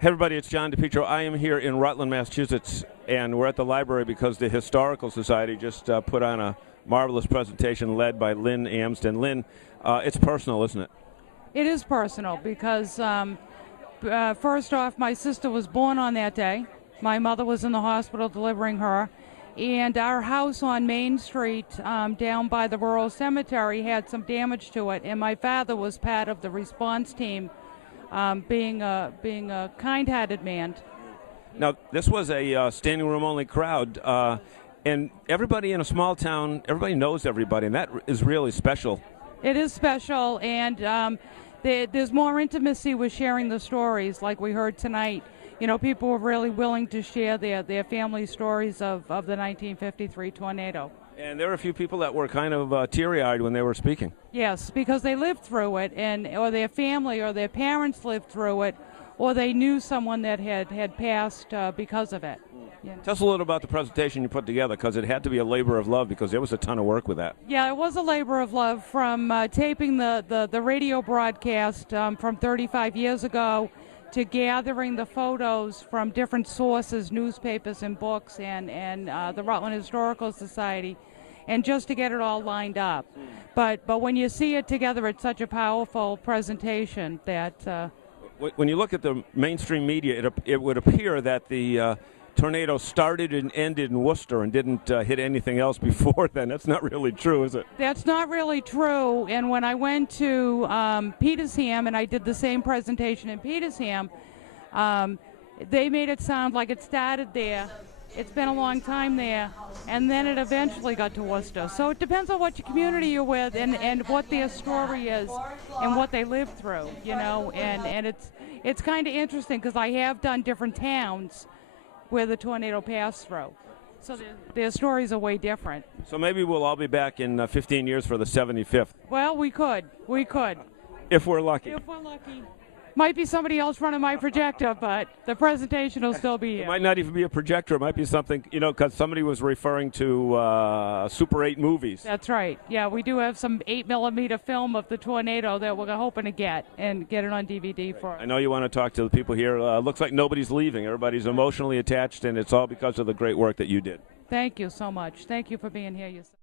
Hey everybody, it's John DePietro. I am here in Rutland, Massachusetts, and we're at the library because the Historical Society just put on a marvelous presentation led by Lynne Amsden. Lynne, it's personal, isn't it? It is personal because, first off, my sister was born on that day. My mother was in the hospital delivering her. And our house on Main Street down by the rural cemetery had some damage to it, and my father was part of the response team, being a kind-hearted man. Now, this was a standing room only crowd, and everybody in a small town, everybody knows everybody, and that is really special. It is special, and there's more intimacy with sharing the stories like we heard tonight. You know, people were really willing to share their family stories of the 1953 tornado. And there were a few people that were kind of teary-eyed when they were speaking. Yes, because they lived through it, or their family or their parents lived through it, or they knew someone that had passed because of it. Yeah. Tell us a little about the presentation you put together, because it had to be a labor of love, because there was a ton of work with that. Yeah, it was a labor of love, from taping the radio broadcast from 35 years ago to gathering the photos from different sources, newspapers and books, and the Rutland Historical Society, and just to get it all lined up. But when you see it together, it's such a powerful presentation that... When you look at the mainstream media, it would appear that the tornado started and ended in Worcester and didn't hit anything else before then. That's not really true, is it? That's not really true. And when I went to Petersham and I did the same presentation in Petersham, they made it sound like it started there. It's been a long time there, and then it eventually got to Worcester. So it depends on what your community you're with and what their story is and what they lived through, you know. And it's kind of interesting because I have done different towns where the tornado passed through. So their stories are way different. So maybe we'll all be back in 15 years for the 75th. Well, we could. If we're lucky. If we're lucky. Might be somebody else running my projector, but the presentation will still be here. It might not even be a projector. It might be something, you know, because somebody was referring to Super 8 movies. That's right. Yeah, we do have some 8mm film of the tornado that we're hoping to get and get it on DVD for us. I know you want to talk to the people here. Looks like nobody's leaving. Everybody's emotionally attached, and it's all because of the great work that you did. Thank you so much. Thank you for being here yourself.